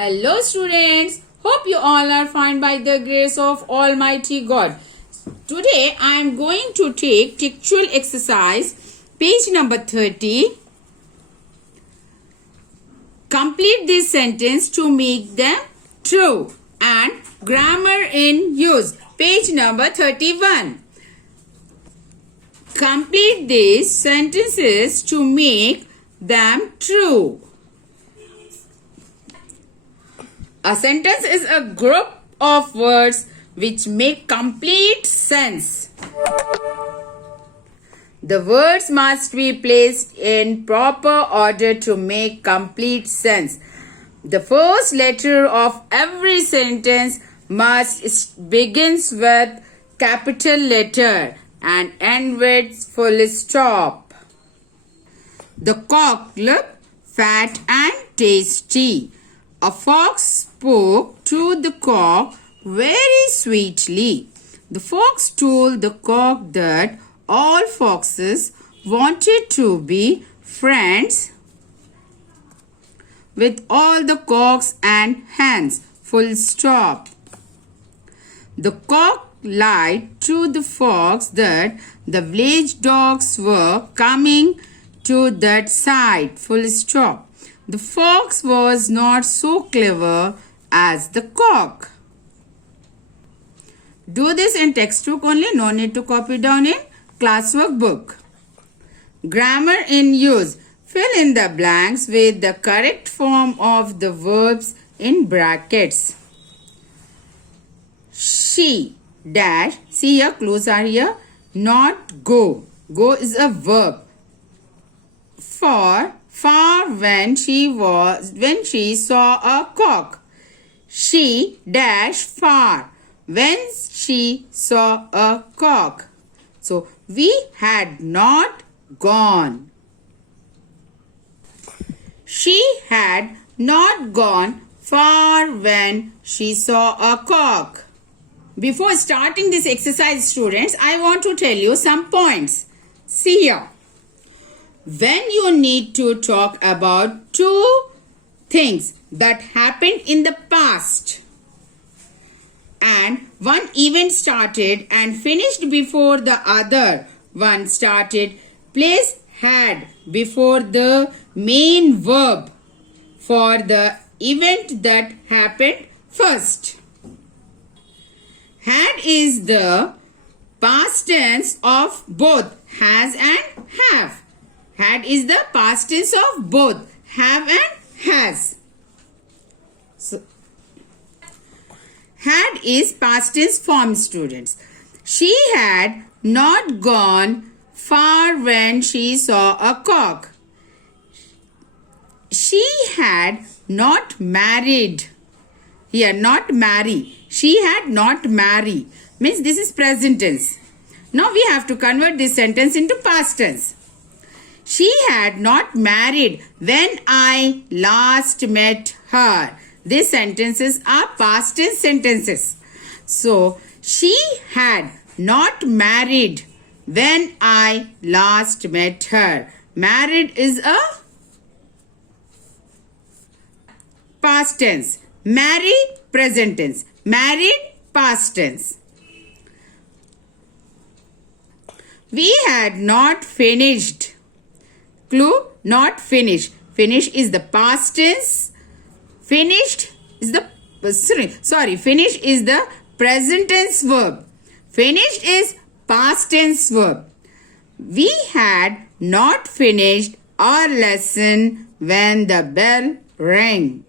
Hello students, hope you all are fine by the grace of Almighty God. Today I am going to take textual exercise page number 30. Complete this sentence to make them true and grammar in use. Page number 31. Complete these sentences to make them true. A sentence is a group of words which make complete sense. The words must be placed in proper order to make complete sense. The first letter of every sentence must begins with capital letter and end with full stop. The cock looked fat and tasty. A fox spoke to the cock very sweetly. The fox told the cock that all foxes wanted to be friends with all the cocks and hens. Full stop. The cock lied to the fox that the village dogs were coming to that side. Full stop. The fox was not so clever as the cock. Do this in textbook only, no need to copy down in classwork book. Grammar in use. Fill in the blanks with the correct form of the verbs in brackets. She dash, see here, clues are here, not go. Go is a verb. Far when she saw a cock. She dash far when she saw a cock. So we had not gone. She had not gone far when she saw a cock. Before starting this exercise, students, I want to tell you some points. See here. When you need to talk about two things that happened in the past and one event started and finished before the other one started, place had before the main verb for the event that happened first. Had is the past tense of both has and have. Had is the past tense of both have and has. So, had is past tense form, students. She had not gone far when she saw a cock. She had not married. Here, not marry. She had not married. Means this is present tense. Now we have to convert this sentence into past tense. She had not married when I last met her. These sentences are past tense sentences. So, she had not married when I last met her. Married is a past tense. Marry, present tense. Married, past tense. We had not finished. Clue, not finished. Finish is the past tense. Finished is the, finish is the present tense verb. Finished is past tense verb. We had not finished our lesson when the bell rang.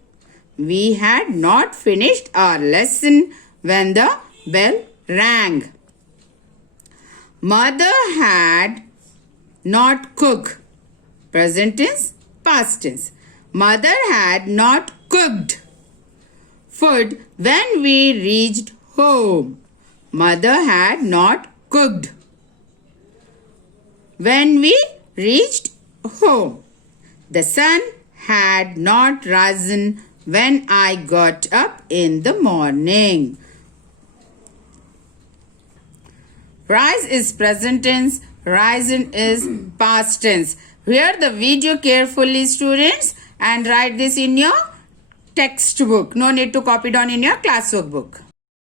We had not finished our lesson when the bell rang. Mother had not cooked. Present tense, past tense. Mother had not cooked food when we reached home. Mother had not cooked when we reached home. The sun had not risen when I got up in the morning. Rise is present tense. Risen is past tense. Hear the video carefully, students, and write this in your textbook. No need to copy down in your classwork book.